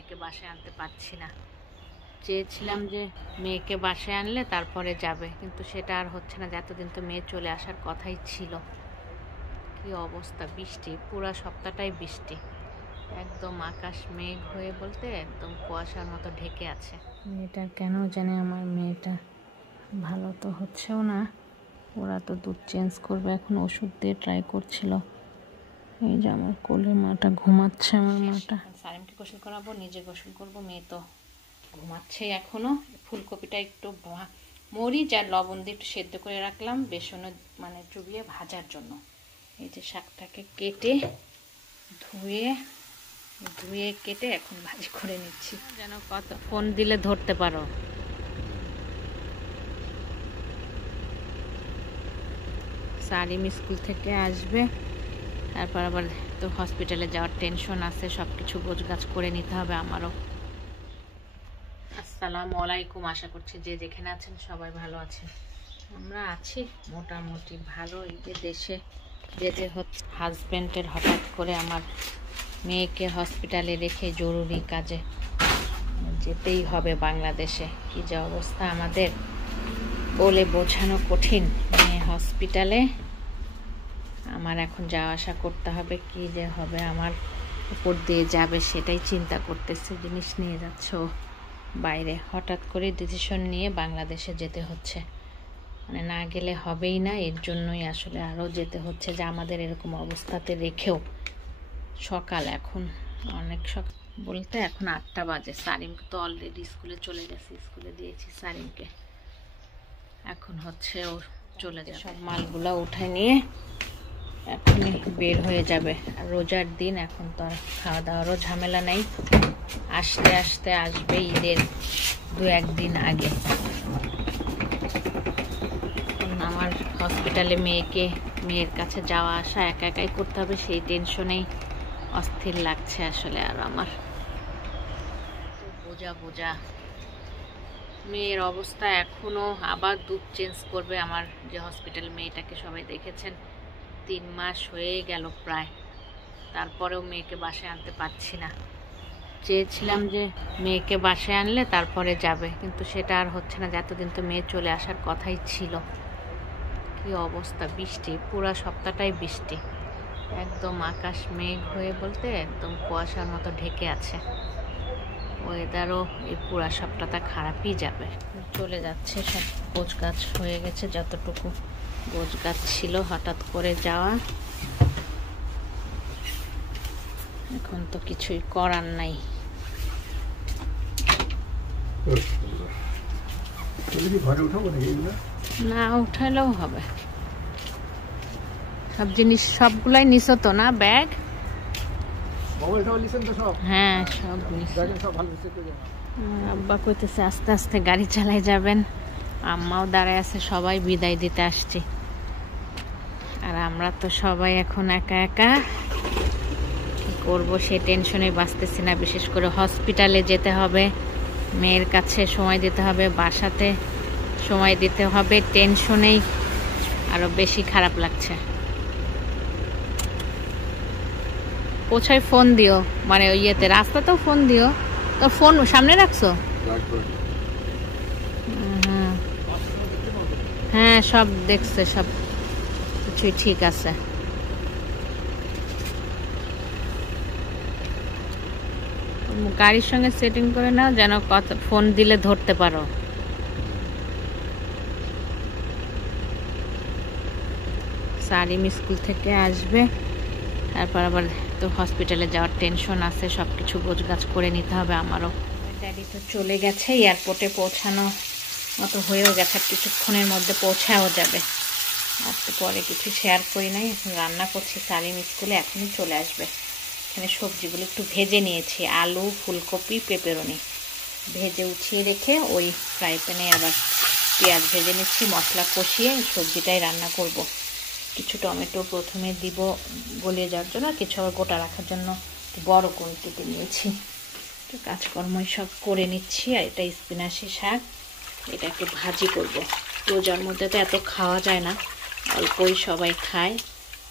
মেয়েকে বাসায় আনতে পারছি না। চেয়েছিলাম যে মেয়েকে বাসায় আনলে তারপরে যাবে, কিন্তু সেটা আর হচ্ছে না। এতদিন তো মেয়ে চলে আসার কথাই ছিল। কি অবস্থা, বৃষ্টি, পুরা সপ্তাহটাই বৃষ্টি। একদম আকাশ মেঘ হয়ে বলতে একদম কুয়াশার মতো ঢেকে আছে। মেয়েটা কেন জানে, আমার মেয়েটা ভালো তো হচ্ছেও না। ওরা তো দুধ চেঞ্জ করবে, এখন ওষুধ দিয়ে ট্রাই করছিল। এই যে আমার কোলের মাটা ঘুমাচ্ছে, আমার মাটা। সারিমকে গোসল করাবো, নিজে গোসল করব। মেয়ে তো ঘুমাচ্ছে এখনো। ফুলকপিটা একটু মরিচ আর লবণ দিয়ে একটু সেদ্ধ করে রাখলাম, বেসনে মানে চুবিয়ে ভাজার জন্য। এই যে শাকটাকে কেটে ধুয়ে কেটে এখন ভাজি করে নিচ্ছি। যেন কত ফোন দিলে ধরতে পারো। সারিম স্কুল থেকে আসবে, তারপর আবার তো হসপিটালে যাওয়ার টেনশন আছে, সব কিছু গোছগাছ করে নিতে হবে আমারও। আসসালামু আলাইকুম, আশা করছি যে যেখানে আছেন সবাই ভালো আছেন। আমরা আছি মোটামুটি ভালো। এই যে দেশে যেতে হচ্ছে, হাজব্যান্ডের হঠাৎ করে আমার মেয়েকে হসপিটালে রেখে জরুরি কাজে যেতেই হবে বাংলাদেশে। কি যে অবস্থা আমাদের, বলে বোঝানো কঠিন। মেয়ে হসপিটালে, আমার এখন যাওয়া আসা করতে হবে। কি যে হবে, আমার উপর দিয়ে যাবে সেটাই চিন্তা করতেছে। জিনিস নিয়ে যাচ্ছ বাইরে, হঠাৎ করে ডিসিশন নিয়ে বাংলাদেশে যেতে হচ্ছে। মানে না গেলে হবেই না, এর জন্যই আসলে আরও যেতে হচ্ছে, যে আমাদের এরকম অবস্থাতে রেখেও। সকাল এখন অনেক সকাল বলতে এখন 8টা বাজে। সারিমকে তো অলরেডি স্কুলে চলে গেছে, স্কুলে দিয়েছি সারিমকে। এখন হচ্ছে ও চলে যাবে, সব মালগুলো উঠায় নিয়ে এখনই বের হয়ে যাবে। আর রোজার দিন, এখন তো আর খাওয়া দাওয়ারও ঝামেলা নেই। আস্তে আস্তে আসবে ঈদের 2-1 দিন আগে। আমার হসপিটালে মেয়ের কাছে যাওয়া আসা একা একাই করতে হবে, সেই টেনশনেই অস্থির লাগছে আসলে। আর আমার বোঝা মেয়ের অবস্থা এখনো। আবার দুধ চেঞ্জ করবে। আমার যে হসপিটালে মেয়েটাকে সবাই দেখেছেন, 3 মাস হয়ে গেল প্রায়, তারপরেও মেয়েকে বাসায় আনতে পারছি না। চেয়েছিলাম যে মেয়েকে বাসায় আনলে তারপরে যাবে, কিন্তু সেটা আর হচ্ছে না। এতদিন তো মেয়ে চলে আসার কথাই ছিল। কি অবস্থা, বৃষ্টি, পুরা সপ্তাহটাই বৃষ্টি। একদম আকাশ মেঘ হয়ে বলতে একদম কুয়াশার মতো ঢেকে আছে। ওয়েদারও এই পুরা সপ্তাহটা খারাপই যাবে। চলে যাচ্ছে, সব গোছগাছ হয়ে গেছে, যতটুকু গোছগাছ ছিল হঠাৎ করে যাওয়া। এখন তো কিছুই করার নাই। না উঠালেও হবে। সব জিনিস সবগুলাই নিছো তো না? ব্যাগ, হ্যাঁ সব আব্বা কইতেছে আস্তে আস্তে গাড়ি চালাই যাবেন। আম্মাও দাঁড়ায় আছে, সবাই বিদায় দিতে আসছি। আর আমরা তো সবাই এখন একা একা। কি করবো সে টেনশনে বাঁচতেছি না। বিশেষ করে হসপিটালে যেতে হবে, মেয়ের কাছে সময় দিতে হবে, বাসাতে সময় দিতে হবে, টেনশনেই আরো বেশি খারাপ লাগছে। কোথায় ফোন দিও, মানে ওই ইয়েতে রাস্তাতেও ফোন দিও। তো ফোন সামনে রাখছো? হ্যাঁ সব দেখছে, সব কিছুই ঠিক আছে। গাড়ির সঙ্গে সেটিং করে নাও, যেন ফোন দিলে ধরতে পারো। সারিম স্কুল থেকে আসবে, তারপর আবার তো হসপিটালে যাওয়ার টেনশন আছে, সব কিছু গোছগাছ করে নিতে হবে আমারও। ড্যাডি তো চলে গেছে, এয়ারপোর্টে পৌঁছানো মতো হয়েও গেছে, কিছুক্ষণের মধ্যে পৌঁছাও যাবে। আর তো পরে কিছু শেয়ার করি নাই, এখন রান্না করছি। সারিম স্কুলে এখনই চলে আসবে। এখানে সবজিগুলো একটু ভেজে নিয়েছি, আলু, ফুলকপি, পেঁপেরনি ভেজে উঠিয়ে রেখে ওই ফ্রাই প্যানে আবার পেঁয়াজ ভেজে নিচ্ছি। মশলা কষিয়ে সবজিটাই রান্না করব। কিছু টমেটো প্রথমে দিব গলিয়ে যাওয়ার জন্য, কিছু আবার গোটা রাখার জন্য বড় করে কেটে নিয়েছি। তো কাজকর্মই সব করে নিচ্ছি। আর এটা স্পিনাচি শাক, এটা একটু ভাজি করব। রোজার মধ্যে তো এত খাওয়া যায় না, অল্পই সবাই খায়।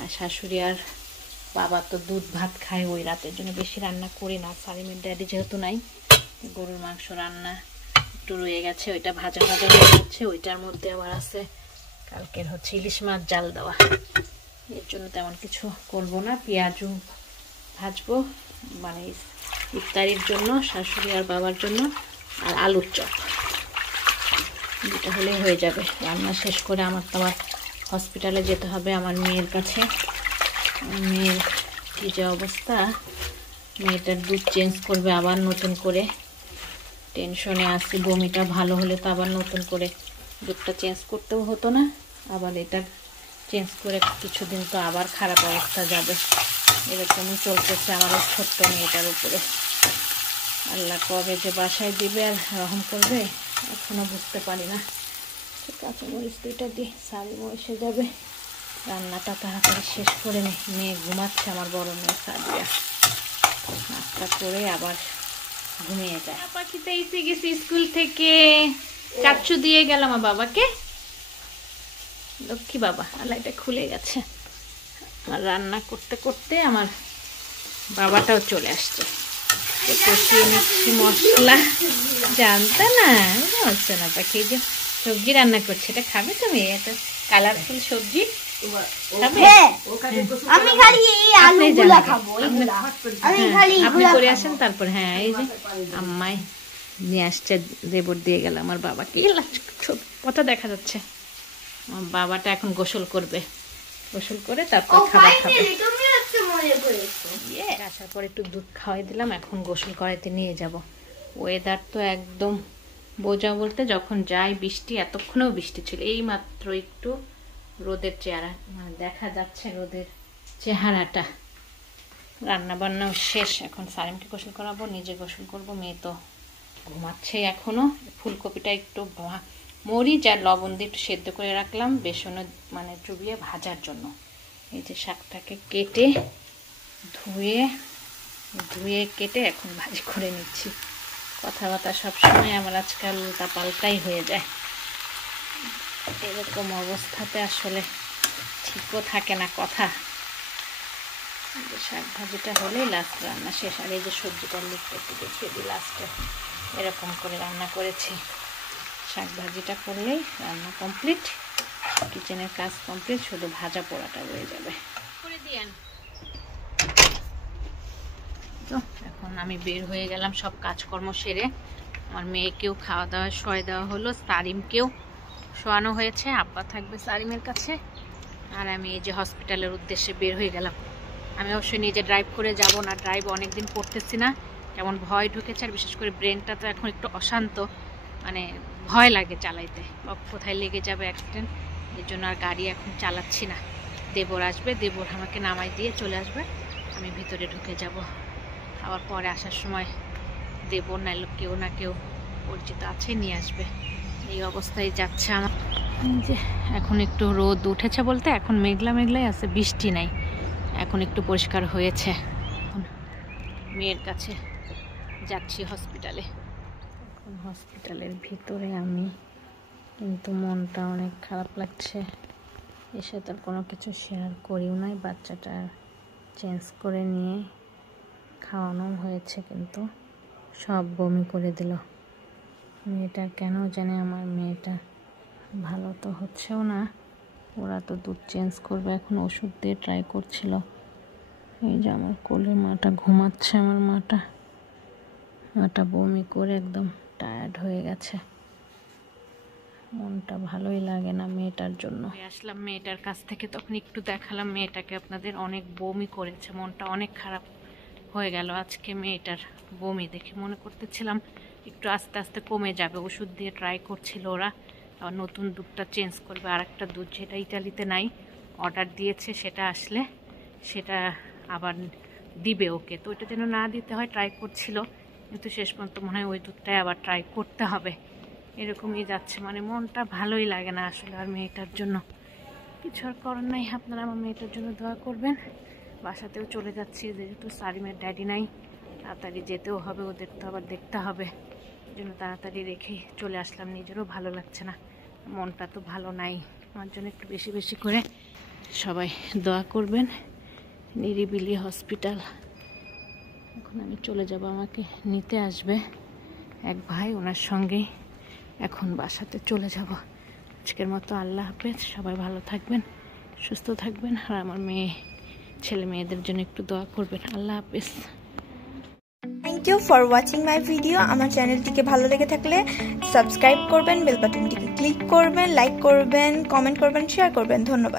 আর শাশুড়ি আর বাবা তো দুধ ভাত খায়, ওই রাতের জন্য বেশি রান্না করি না। সালিমের ড্যাডি যেহেতু নাই, গরুর মাংস রান্না একটু রয়ে গেছে, ওইটা ভাজা ভাজা হয়ে যাচ্ছে। ওইটার মধ্যে আবার আছে কালকের হচ্ছে ইলিশ মাছ জাল দেওয়া, এর জন্য তেমন কিছু করব না। পেঁয়াজও ভাজবো মানে ইফতারির জন্য, শাশুড়ি আর বাবার জন্য, আর আলুর চপ, যেটা হলেই হয়ে যাবে। রান্না শেষ করে আমার তো আবার হসপিটালে যেতে হবে আমার মেয়ের কাছে। মেয়ের কী যে অবস্থা, মেয়েটার দুধ চেঞ্জ করবে আবার নতুন করে, টেনশনে আসি। বমিটা ভালো হলে তো আবার নতুন করে দুধটা চেঞ্জ করতেও হতো না, আবার এটা চেঞ্জ করে কিছুদিন তো আবার খারাপ অবস্থা যাবে। এরকমই চলতেছে আমার ছোট্ট মেয়েটার উপরে। আল্লাহ কবে যে বাসায় দিবে আর রহম করবে এখনও বুঝতে পারি না। কাঁচামরিচ দুইটা দিই, সালিমও এসে যাবে। রান্নাটা তাড়াতাড়ি শেষ করে নি। মেয়ে ঘুমাচ্ছে, আমার বড় মেয়ে সাদিয়া। নাস্তা করে আবার ঘুমিয়ে যায়। পাখিতে এসে গেছি স্কুল থেকে, চাচ্ছু দিয়ে গেলাম আমার বাবাকে। লক্ষ্মী বাবা, আল্লাহ এটা খুলে গেছে। আমার রান্না করতে করতে আমার বাবাটাও চলে আসছে। কষিয়ে নিচ্ছি মশলা, জানতে না হচ্ছে না পাখি। যে সবজি রান্না করছে, এটা খাবে তুমি? এটা কালারফুল সবজি আপনি করে আসেন তারপর। হ্যাঁ, এই যে আম্মাই নিয়ে আসছে, দেবর দিয়ে গেল আমার বাবাকে। কথা দেখা যাচ্ছে। আমার বাবাটা এখন গোসল করবে, গোসল করে তারপর খাবার খাবে। আসার পর একটু দুধ খাওয়াই দিলাম, এখন গোসল করাইতে নিয়ে যাব। ওয়েদার তো একদম বোঝা বলতে, যখন যাই বৃষ্টি, এতক্ষণেও বৃষ্টি ছিল, এই মাত্র একটু রোদের চেহারা দেখা যাচ্ছে, রোদের চেহারাটা। রান্না বান্নাও শেষ, এখন সালিমকে গোসল করাবো, নিজে গোসল করব। মেয়ে তো ঘুমাচ্ছে এখনো। ফুলকপিটা একটু মরিচ আর লবণ দিয়ে একটু সেদ্ধ করে রাখলাম, বেসনে মানে চুবিয়ে ভাজার জন্য। এই যে শাকটাকে কেটে ধুয়ে কেটে এখন ভাজি করে নিচ্ছি। কথাবার্তা সবসময় আমার আজকাল উল্টা পাল্টাই হয়ে যায়। এরকম অবস্থাতে আসলে ঠিকও থাকে না কথা। শাক ভাজিটা হলেই লাস্ট রান্না শেষ। আর এই যে সবজিটার লুকটা একটু দেখিয়ে দিই, লাস্টে এরকম করে রান্না করেছি। শাক ভাজিটা করলেই রান্না কমপ্লিট, কিচেনের কাজ কমপ্লিট, শুধু ভাজা পোড়াটা রয়ে যাবে। করে দিয়েন তো। এখন আমি বের হয়ে গেলাম সব কাজকর্ম সেরে। আমার মেয়েকেও খাওয়া দাওয়া শোয়া দেওয়া হলো, সালিমকেও শোয়ানো হয়েছে, আব্বা থাকবে সালিমের কাছে। আর আমি এই যে হসপিটালের উদ্দেশ্যে বের হয়ে গেলাম। আমি অবশ্যই নিজে ড্রাইভ করে যাব না, ড্রাইভ অনেকদিন করতেছি না, কেমন ভয় ঢুকেছে। আর বিশেষ করে ব্রেনটা তো এখন একটু অশান্ত, মানে ভয় লাগে চালাইতে, কোথায় লেগে যাবে অ্যাক্সিডেন্ট। এর জন্য আর গাড়ি এখন চালাচ্ছি না। দেবর আসবে, দেবর আমাকে নামাই দিয়ে চলে আসবে, আমি ভিতরে ঢুকে যাব। আবার পরে আসার সময় দেবর নাইলে কেউ না কেউ পরিচিত আছে নিয়ে আসবে। এই অবস্থায় যাচ্ছে আমার। যে এখন একটু রোদ উঠেছে বলতে, এখন মেঘলা মেঘলাই আছে, বৃষ্টি নাই, এখন একটু পরিষ্কার হয়েছে। এখন মেয়ের কাছে যাচ্ছি হসপিটালে। এখন হসপিটালের ভিতরে আমি, কিন্তু মনটা অনেক খারাপ লাগছে। এসে তার কোনো কিছু শেয়ার করিও নাই। বাচ্চাটা চেঞ্জ করে নিয়ে খাওয়ানো হয়েছে, কিন্তু সব বমি করে দিল। মেয়েটা কেন জানে, আমার মেয়েটা ভালো তো হচ্ছেও না। ওরা তো দুধ চেঞ্জ করবে, এখন ওষুধ দিয়ে ট্রাই করছিল। এই যে আমার কোলে মাটা ঘুমাচ্ছে, আমার মাটা বমি করে একদম টায়ার্ড হয়ে গেছে। মনটা ভালোই লাগে না মেয়েটার জন্য। আসলাম মেয়েটার কাছ থেকে, তখন একটু দেখালাম মেয়েটাকে আপনাদের, অনেক বমি করেছে, মনটা অনেক খারাপ হয়ে গেল আজকে মেয়েটার বমি দেখে। মনে করতেছিলাম একটু আস্তে আস্তে কমে যাবে, ওষুধ দিয়ে ট্রাই করছিল ওরা। আবার নতুন দুধটা চেঞ্জ করবে, আর একটা দুধ যেটা ইটালিতে নাই, অর্ডার দিয়েছে, সেটা আসলে সেটা আবার দিবে ওকে। তো ওইটা যেন না দিতে হয় ট্রাই করছিল, কিন্তু শেষ পর্যন্ত মনে হয় ওই দুধটাই আবার ট্রাই করতে হবে। এরকমই যাচ্ছে, মানে মনটা ভালোই লাগে না আসলে আর মেয়েটার জন্য। কিছু আর করার নাই, আপনারা আমার মেয়েটার জন্য দোয়া করবেন। বাসাতেও চলে যাচ্ছি, যেহেতু সালিমের ড্যাডি নাই, তাড়াতাড়ি যেতেও হবে, ওদের তো আবার দেখতে হবে, এই জন্য তাড়াতাড়ি রেখে চলে আসলাম। নিজেরও ভালো লাগছে না, মনটা তো ভালো নাই। আমার জন্য একটু বেশি বেশি করে সবাই দোয়া করবেন, নিরিবিলি হসপিটাল। এখন আমি চলে যাব, আমাকে নিতে আসবে এক ভাই, ওনার সঙ্গে এখন বাসাতে চলে যাব। আজকের মতো আল্লাহ হাফেজ, সবাই ভালো থাকবেন, সুস্থ থাকবেন, আর আমার ছেলে মেয়েদের জন্য একটু দোয়া করবেন। আল্লাহ হাফেজ। Thank you for watching my video. আমার চ্যানেলটিকে ভালো লেগে থাকলে সাবস্ক্রাইব করবেন, বেল বাটনটিকে ক্লিক করবেন, লাইক করবেন, কমেন্ট করবেন, শেয়ার করবেন। ধন্যবাদ।